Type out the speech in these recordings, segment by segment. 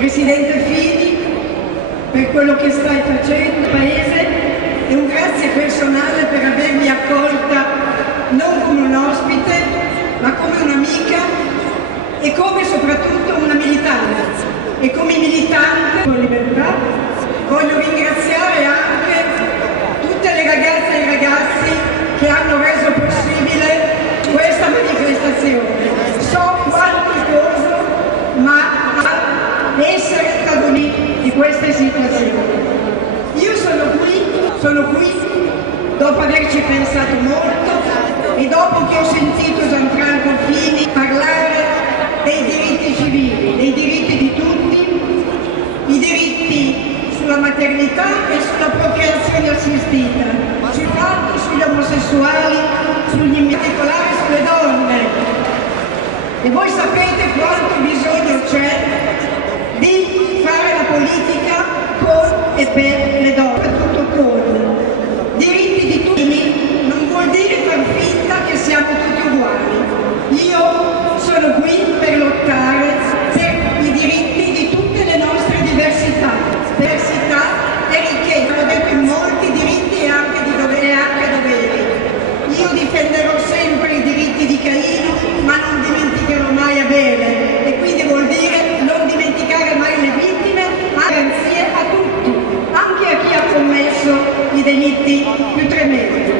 Presidente Fini, per quello che stai facendo al Paese, e un grazie personale per avermi accolta non come un ospite, ma come un'amica e come soprattutto una militante. E come militante con libertà voglio ringraziare anche tutte le ragazze e i ragazzi che hanno reso possibile questa manifestazione. So quanto è costoso, ma essere protagonisti di queste situazioni. Io sono qui dopo averci pensato molto e dopo che ho sentito Gianfranco Fini parlare dei diritti civili, dei diritti di tutti, i diritti sulla maternità e sulla procreazione assistita, sui fatti, sugli omosessuali, sugli in particolare sulle donne. E voi sapete quanto bisogno c'è di fare la politica con e per le donne, soprattutto con diritti di tutti. Non vuol dire far finta che siamo tutti uguali. Io sono qui per lottare per i diritti di tutte le nostre diversità e ricchezza. Ho detto in molti diritti e anche doveri. Io difenderò sempre i diritti di Caino, ma non dimenticherò mai Abele, e quindi vuol dire non dimenticare mai le vittime, ma garanzie a tutti, anche a chi ha commesso i delitti più tremendi.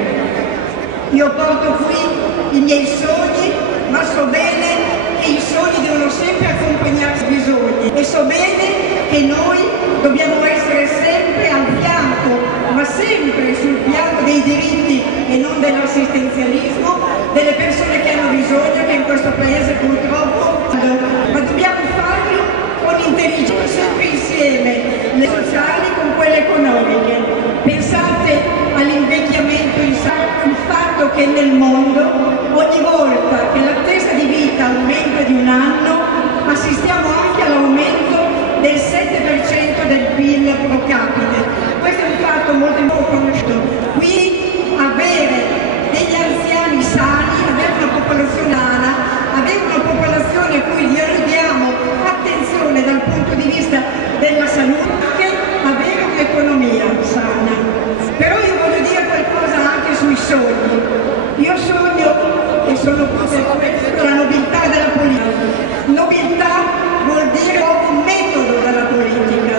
Io porto qui i miei sogni, ma so bene che i sogni devono sempre accompagnarsi ai bisogni, e so bene che noi dobbiamo essere sempre al fianco, ma sempre sul piano dei diritti e non dell'assistenzialismo, delle persone che hanno bisogno, che in questo paese purtroppo hanno. Ma dobbiamo farlo con intelligenza, sempre insieme, le sociali con quelle economiche. Pensate all'invecchiamento, il fatto che nel mondo ogni volta che l'attesa di vita aumenta di un anno assistiamo anche all'aumento del 7% del PIL pro capite. Questo è un fatto molto conosciuto. Quindi avere degli anziani sani, avere una popolazione sana, avere una popolazione a cui diamo attenzione dal punto di vista della salute, avere un'economia sana. Però io voglio dire qualcosa anche sui sogni. Io sogno, e sono qui per la nobiltà della politica. Nobiltà vuol dire un metodo della politica,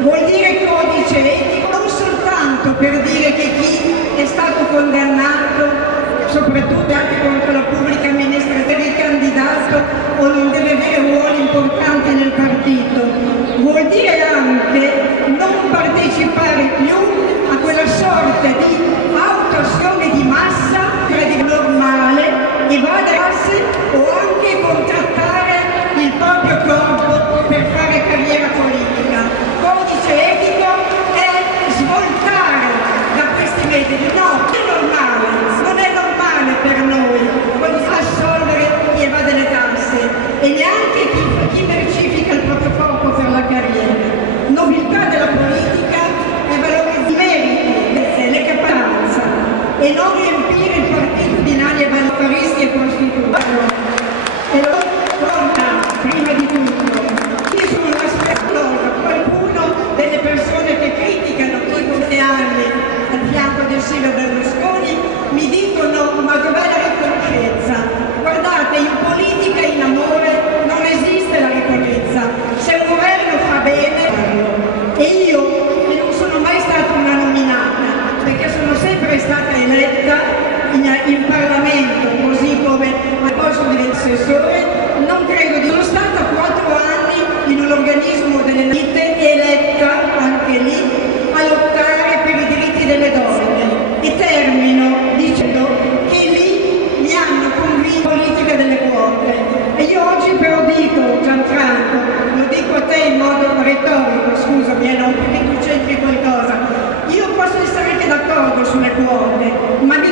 vuol dire codice etico, non soltanto per dire che chi è stato condannato, soprattutto anche contro la pubblica amministrazione, è candidato o non deve avere ruoli importanti nel partito, vuol dire anche non partecipare più a quella sorta di autoazione di massa normale e vada a o anche contrattare il proprio corpo per fare carriera politica. Codice etico è svoltare da questi metodi. No, non è normale per noi quando fa assolvere chi va delle tasse e neanche chi mercifica il proprio corpo per la carriera. Nobiltà della politica è valore di meriti, le capacitanze, e non riempire il partito di nani e valoristi e prostituti. E lo conta prima di tutto. Io sono una spettosa, qualcuno delle persone che criticano chi come anni al fianco del Silvio Berlusconi mi dicono: ma dov'è la riconoscenza? Guardate, in politica e in amore non esiste la riconoscenza. Se un governo fa bene, e io che non sono mai stata una nominata, perché sono sempre stata eletta in Parlamento, così come al posto dell'assessore, non credo di... Sono stata 4 anni in un organismo delle vite, eletta anche lì a lottare per i diritti delle donne, e termino dicendo che lì mi hanno convinto la politica delle quote. E io oggi però dico, Gianfranco, lo dico a te in modo retorico, scusami, non perché tu c'entri qualcosa, io posso essere anche d'accordo sulle quote, ma mi